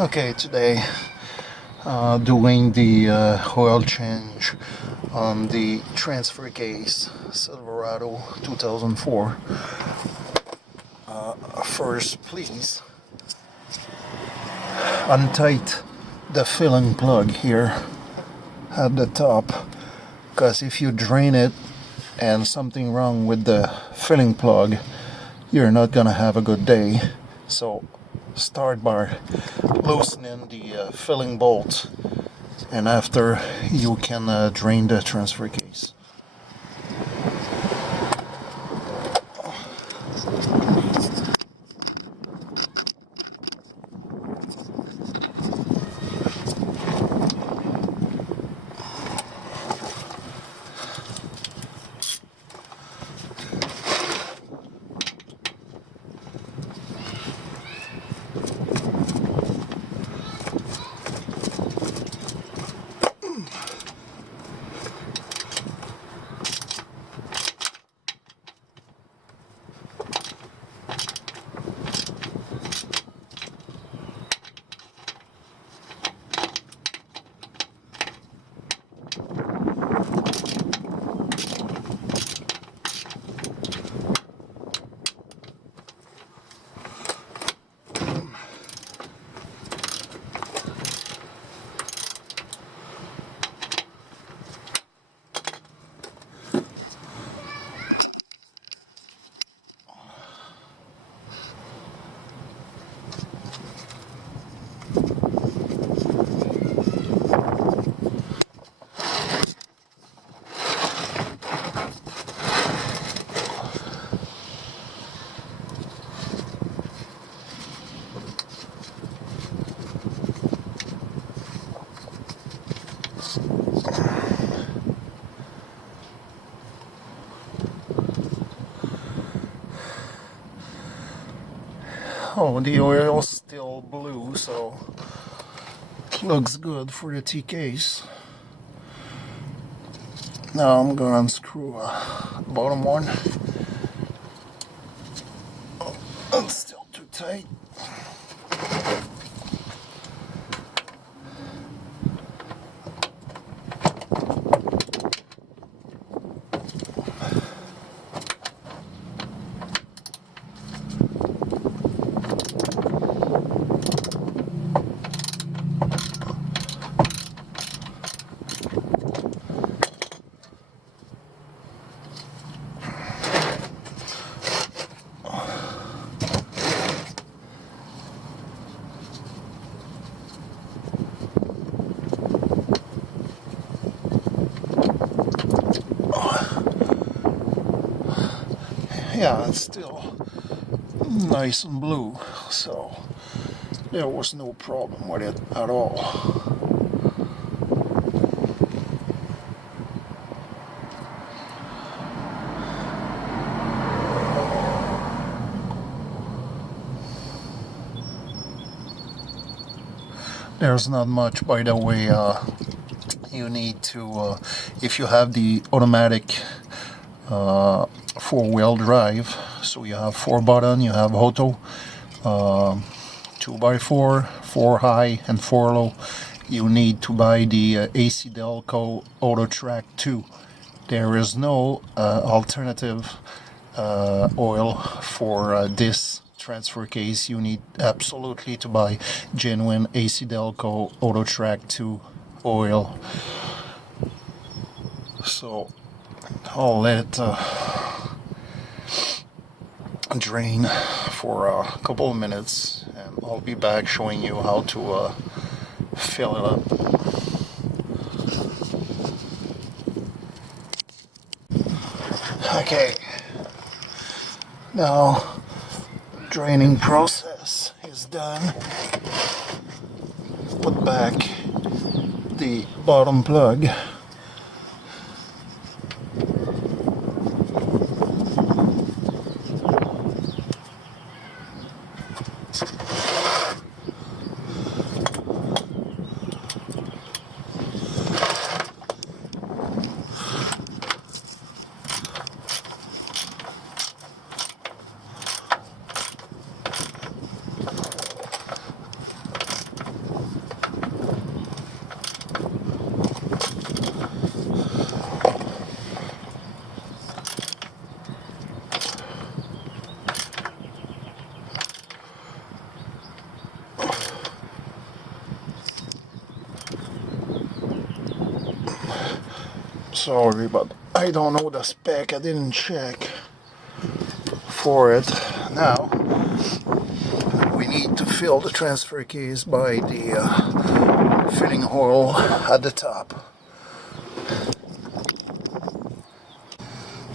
Okay, today doing the oil change on the transfer case Silverado 2004. First, please untight the filling plug here at the top, because if you drain it and something wrong with the filling plug, you're not gonna have a good day. So start by loosening the filling bolt, and after you can drain the transfer case. Oh, the oil's still blue, so it looks good for the T case. Now I'm gonna unscrew the bottom one. Oh, it's still too tight. Yeah, it's still nice and blue, so there was no problem with it at all. There's not much, by the way. You need to, if you have the automatic four-wheel drive, so you have 4 button, you have auto, 2x4, 4 high and 4 low. You need to buy the AC DELCO Auto-Trak II. There is no alternative oil for this transfer case. You need absolutely to buy genuine AC DELCO Auto-Trak II oil. So I'll let it drain for a couple of minutes, and I'll be back showing you how to fill it up. Okay, now draining process is done. Put back the bottom plug. Sorry, but I don't know the spec. I didn't check for it. Now we need to fill the transfer case by the filling hole at the top.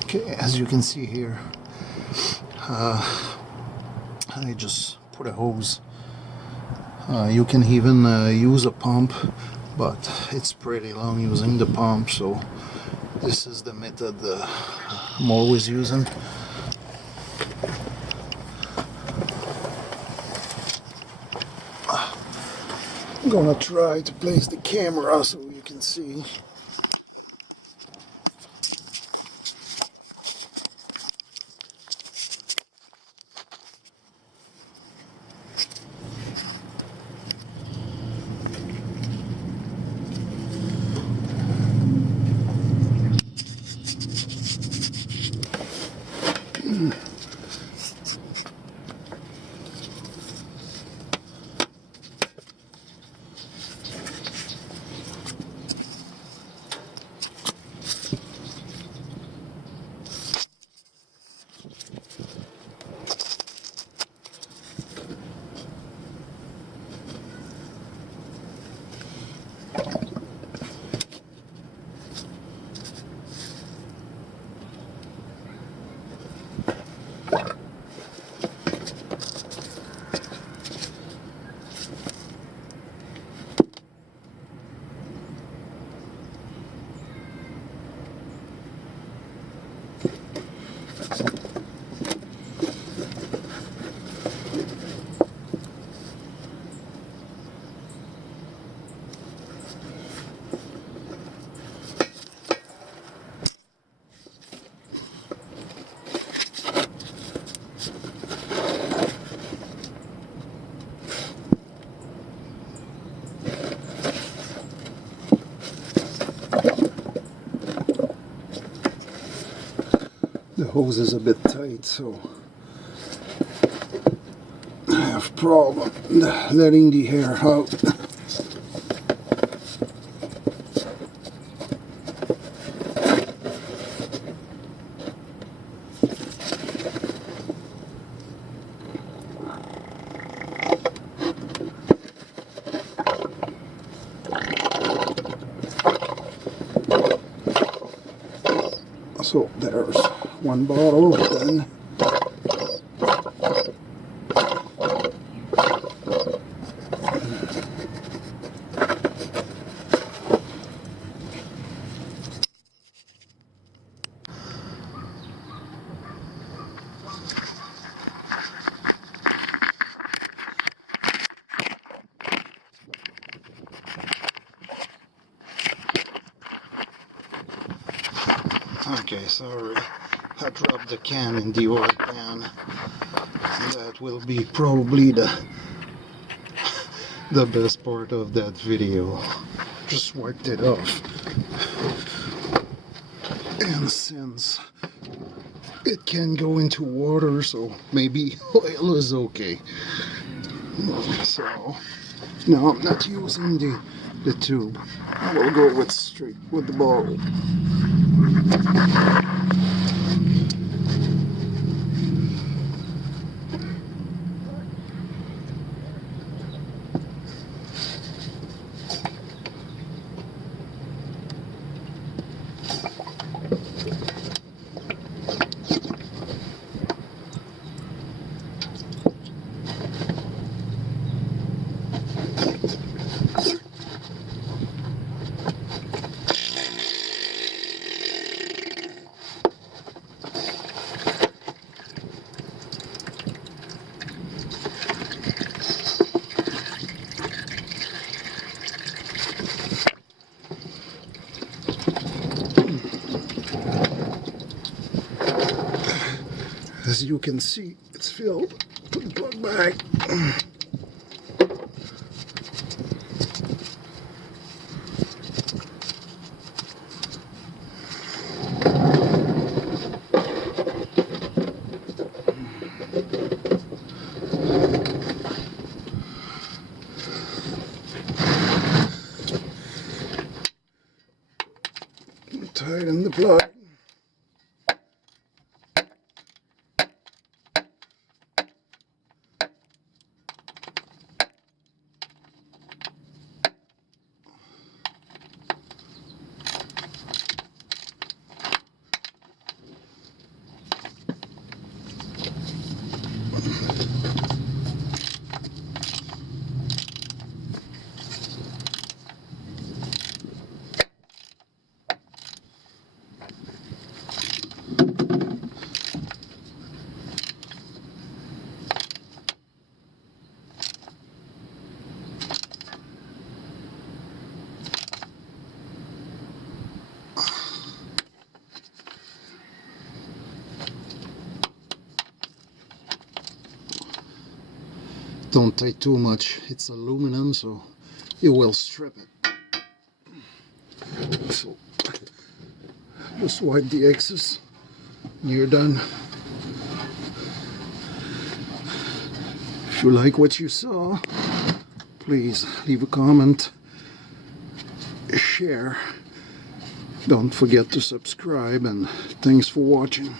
Okay, as you can see here, I just put a hose. You can even use a pump, but it's pretty long using the pump, so this is the method I'm always using. I'm gonna try to place the camera so you can see. The hose is a bit tight, so I have problem letting the air out. So there's one bottle, then okay, sorry, I dropped the can in the oil pan. That will be probably the best part of that video. Just wiped it off. And since it can go into water, so maybe oil is okay. So no, I'm not using the tube. I will go with straight with the bottle. As you can see, it's filled. Put the plug back. Tighten the plug. Don't tie too much, it's aluminum, so you will strip it. So just wipe the excess and you're done. If you like what you saw, please leave a comment, share. Don't forget to subscribe, and thanks for watching.